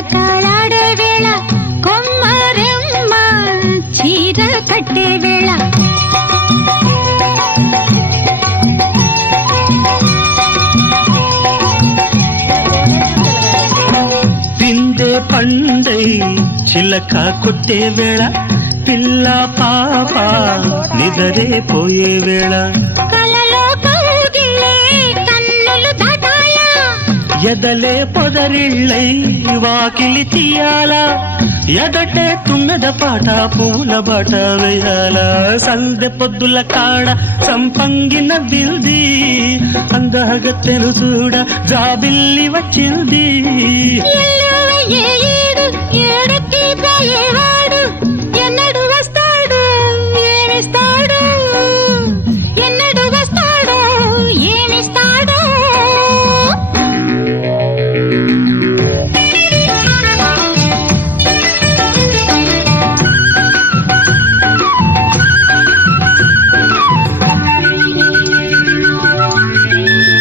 జలకాలాడే వేళ కొమ్మరెమ్మ చీర కట్టే వేళ పిందే పండై చిలక కొట్టే వేళ పిల్ల పాప నిదరే పోయే వేళ ఎదలే పొదరిళ్ళై వాకిలి తీయాలా ఎదటే తుమ్మెద పాట పూల బాట వేయాల సందె పొద్దుల కాడ సంపంగిన బిల్ది అందగత్తెను చూడ జాబిల్లి వచ్చింది.